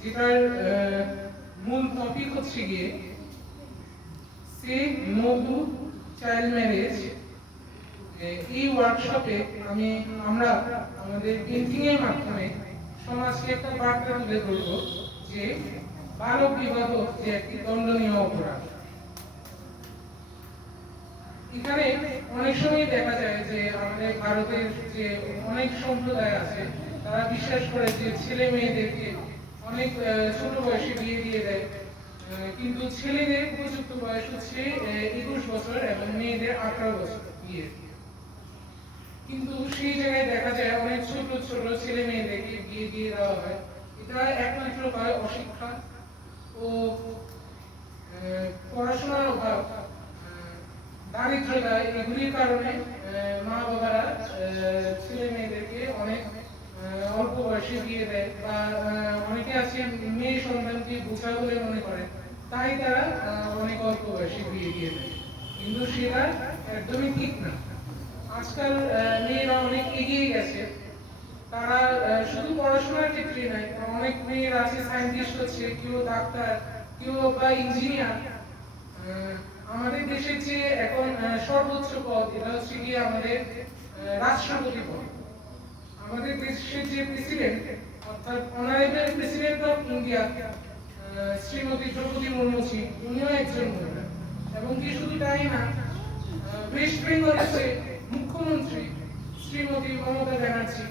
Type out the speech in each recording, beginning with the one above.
যেটার মূল টপিক হচ্ছে গিয়ে say no to child marriage. এই ওয়ার্কশপে আমরা আমাদের পেন্টিং এর মাধ্যমে সমাজকে একটা বার্তা তুলে ধরব যে বালক বিবাহ যে একটি দণ্ডনীয় অপরাধ। এখানে অনেক সময় দেখা যায় যে আমাদের ভারতের যে অনেক সম্প্রদায় আছে তারা বিশ্বাস করে যে ছেলে মেয়েদেরকে অনেক ছোট বয়সে বিয়ে দিয়ে দেয়, কিন্তু ছেলেদের উপযুক্ত বয়স হচ্ছে 21 বছর এবং মেয়েদের 18 বছর বিয়ে। কিন্তু সেই জায়গায় দেখা যায় অনেক ছোট ছোট ছেলে মেয়েদেরকে বিয়ে দিয়ে দেওয়া হয়। এটা একমাত্র হয় অশিক্ষা ও পড়াশোনার অভাব, দারিদ্রতা, এগুলির কারণে মা বাবারা ছেলে মেয়েদেরকে অনেক অল্প বয়সে বিয়ে দেয়, বা অনেকে আছে মেয়ে সন্তানকে বোঝা বলে মনে করে, তাই তারা অনেক অল্প বয়সে বিয়ে দিয়ে দেয়। কিন্তু সেটা একদমই ঠিক না। আজকাল মেয়েরা অনেক এগিয়ে গেছে, তারা শুধু পড়াশোনার ক্ষেত্রে নয়, অনেক মেয়েরা আছে সায়েন্টিস্ট হচ্ছে, কেউ ডাক্তার, কেউ বা ইঞ্জিনিয়ার। আমাদের দেশের যে এখন সর্বোচ্চ পদ, এটা হচ্ছে গিয়ে আমাদের রাষ্ট্রপতি পদ। আমাদের দেশের যে প্রেসিডেন্ট, অর্থাৎ honourable president of India Shrimati Droupadi মুর্মুজি, উনিও একজন মহিলা। এবং কি শুধু তাই না, ওয়েস্ট বেঙ্গলের যে মুখ্যমন্ত্রী শ্রীমতী মমতা ব্যানার্জি,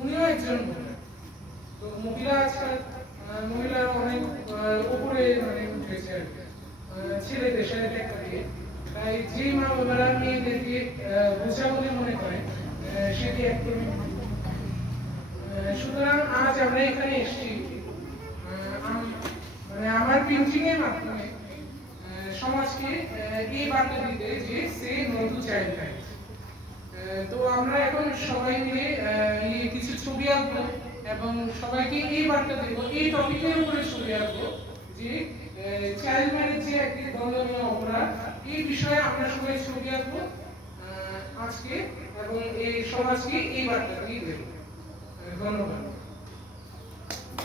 উনিও একজন মহিলা। তো মহিলা আজকাল মহিলারা অনেক উপরে উঠেছে আর কি ছেলেদের সাথে দেখা দিয়ে। তাই যে মা বাবারা মেয়েদেরকে বোঝা বলে মনে করেন সেটি একদমই। সুতরাং আজ আমরা এখানে এসেছি আমার পেন্টিং এর মাধ্যমে সমাজকে এই বার্তা দিতে যে say no to child marriage. তো আমরা এখন সবাই মিলে কিছু ছবি আঁকবো এবং সবাইকে এই বার্তা দেবো, এই টপিকের উপরে ছবি আঁকবো যে চাইল্ড ম্যারেজ যে একটি দণ্ডনীয় অপরাধ। এই বিষয়ে আমরা সবাই ছবি আঁকবো আজকে এবং এই সমাজকে এই বার্তা দিয়ে দেবো। ধন্যবাদ।